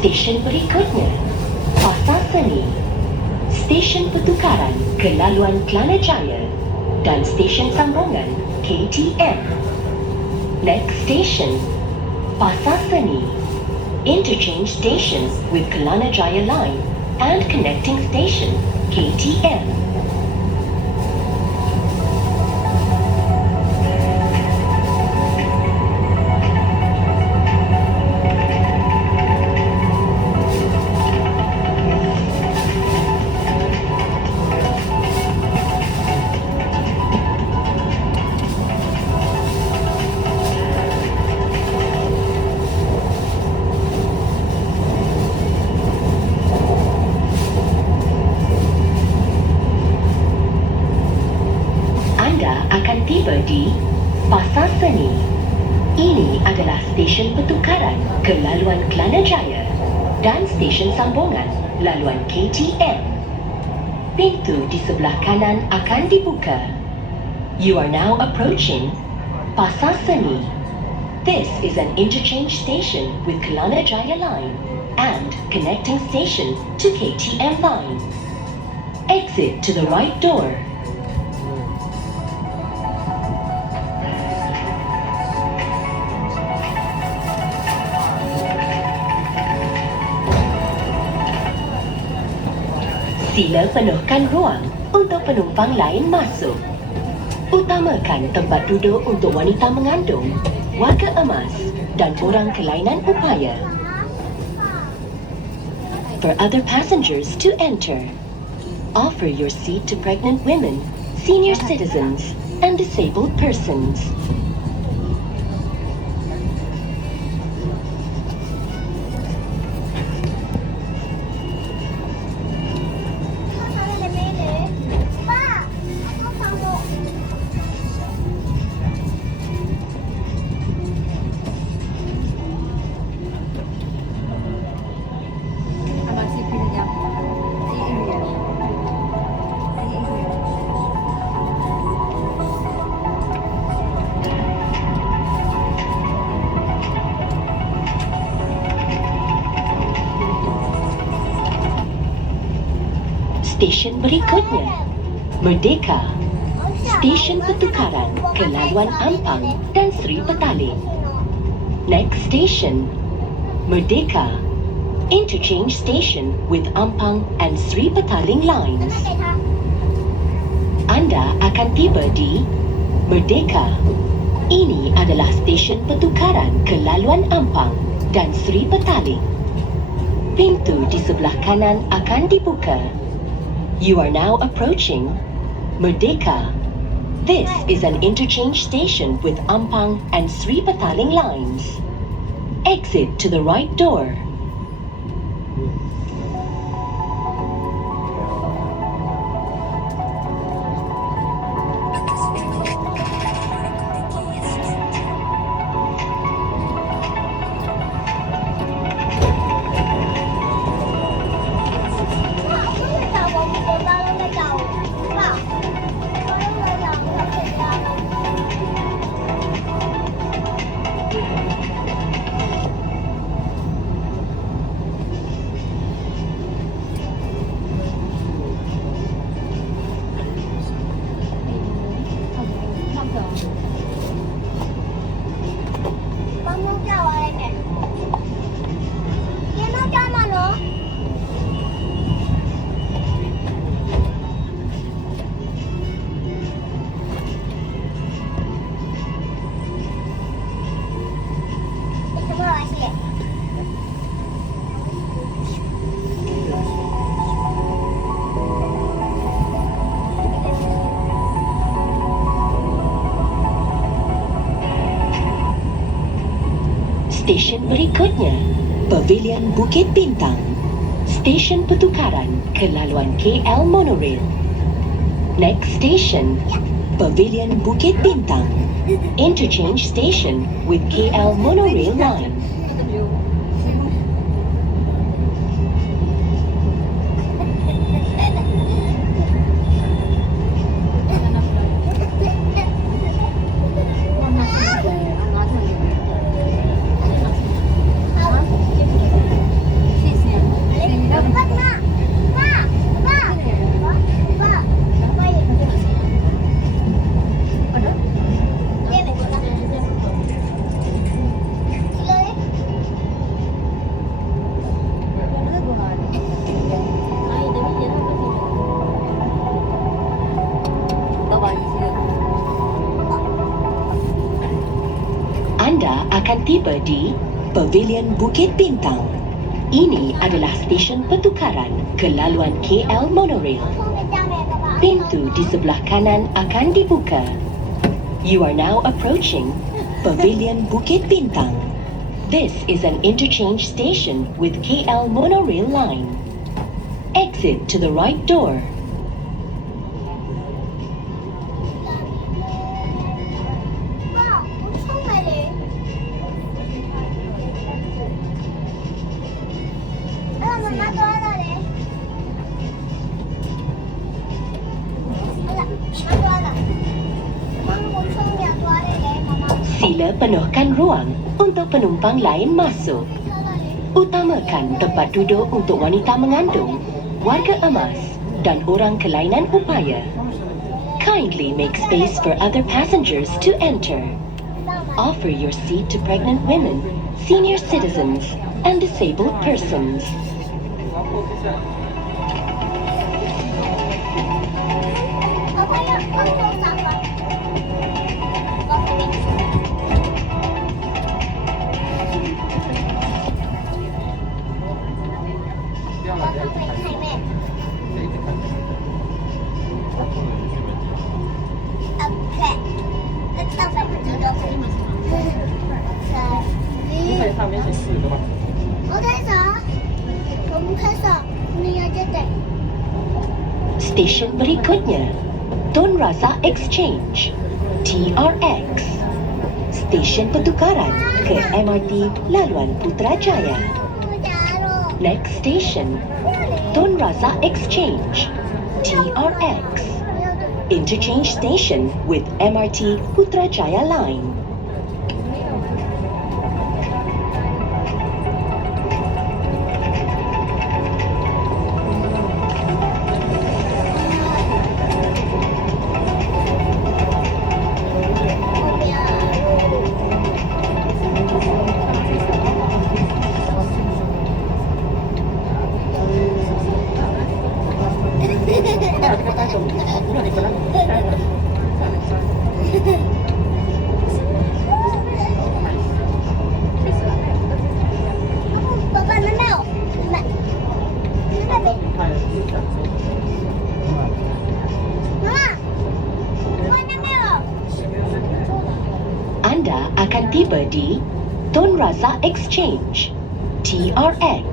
Stesen berikutnya, Pasar Seni, stesen pertukaran ke laluan Kelana Jaya dan stesen sambungan KTM. Next station, Pasar Seni, interchange station with Kelana Jaya line and connecting station KTM. Akan tiba di Pasar Seni. Ini adalah stesen pertukaran ke laluan Kelana Jaya dan stesen sambungan laluan KTM. Pintu di sebelah kanan akan dibuka. You are now approaching Pasar Seni. This is an interchange station with Kelana Jaya line and connecting station to KTM line. Exit to the right door. Sila penuhkan ruang untuk penumpang lain masuk. Utamakan tempat duduk untuk wanita mengandung, warga emas dan orang kelainan upaya. For other passengers to enter, offer your seat to pregnant women, senior citizens and disabled persons. Stesen berikutnya, Merdeka, stesen pertukaran ke laluan Ampang dan Sri Petaling. Next station, Merdeka, interchange station with Ampang and Sri Petaling lines. Anda akan tiba di Merdeka. Ini adalah stesen pertukaran ke laluan Ampang dan Sri Petaling. Pintu di sebelah kanan akan dibuka. You are now approaching Merdeka. This is an interchange station with Ampang and Sri Petaling lines. Exit to the right door. Stesen berikutnya, Pavilion Bukit Bintang, stesen pertukaran ke laluan KL Monorail. Next station, Pavilion Bukit Bintang, interchange station with KL Monorail line. tiba di Pavilion Bukit Bintang. Ini adalah stesen pertukaran ke laluan KL Monorail. Pintu di sebelah kanan akan dibuka. You are now approaching Pavilion Bukit Bintang. This is an interchange station with KL Monorail line. Exit to the right door. Sila penuhkan ruang untuk penumpang lain masuk. Utamakan tempat duduk untuk wanita mengandung, warga emas dan orang kelainan upaya. Kindly make space for other passengers to enter. Offer your seat to pregnant women, senior citizens and disabled persons. Stesen berikutnya, Tun Razak Exchange, TRX. Stesen pertukaran ke MRT laluan Putrajaya. Next station, Tun Razak Exchange, TRX. Interchange station with MRT Putrajaya line. Anda akan tiba di Tun Razak Exchange, TRX.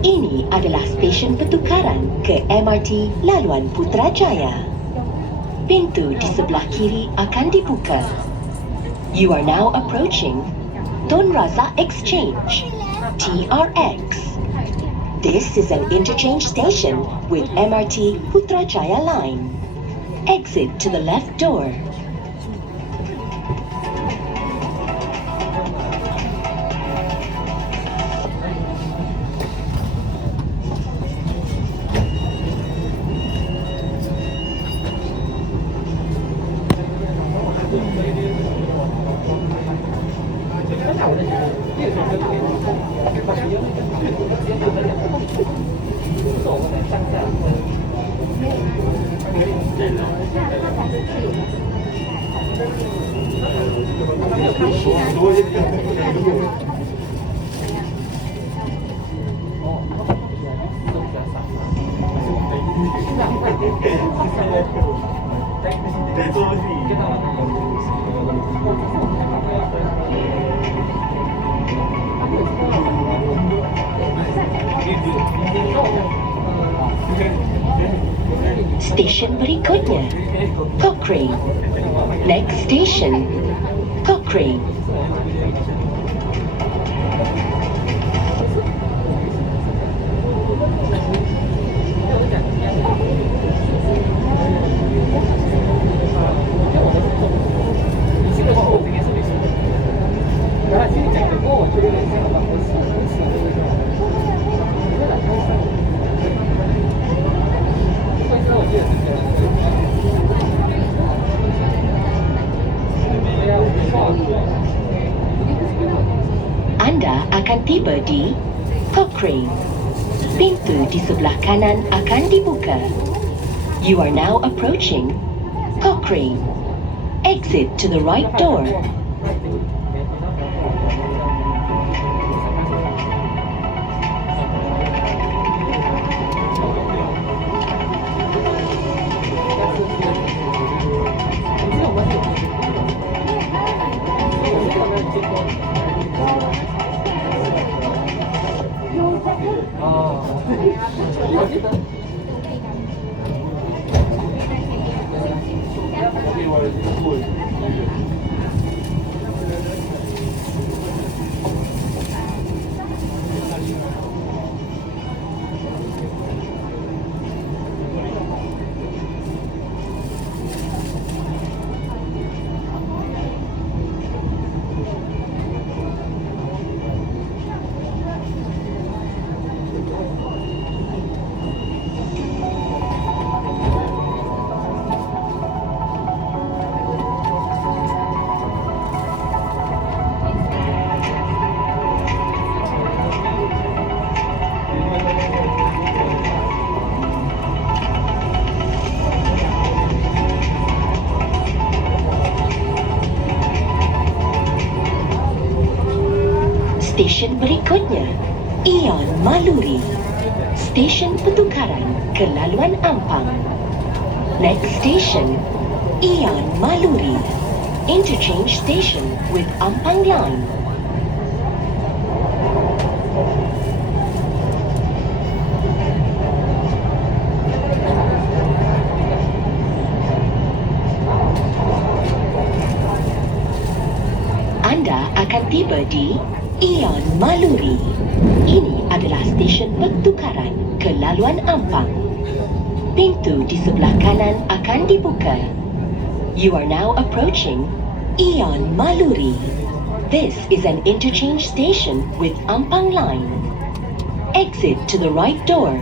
Ini adalah stesen pertukaran ke MRT laluan Putrajaya. Pintu di sebelah kiri akan dibuka. You are now approaching Tun Razak Exchange, TRX. This is an interchange station with MRT Putrajaya line. Exit to the left door. Stesen berikutnya, Cochrane. Next station, Cochrane. Anda akan tiba di Cochrane. Pintu di sebelah kanan akan dibuka. You are now approaching Cochrane. Exit to the right door. Stesen berikutnya, AEON-Maluri. Stesen pertukaran ke laluan Ampang. Next station, AEON-Maluri. Interchange station with Ampang Line. Anda akan tiba di AEON-Maluri. Ini adalah stesen pertukaran ke laluan Ampang. Pintu di sebelah kanan akan dibuka. You are now approaching AEON-Maluri. This is an interchange station with Ampang Line. Exit to the right door.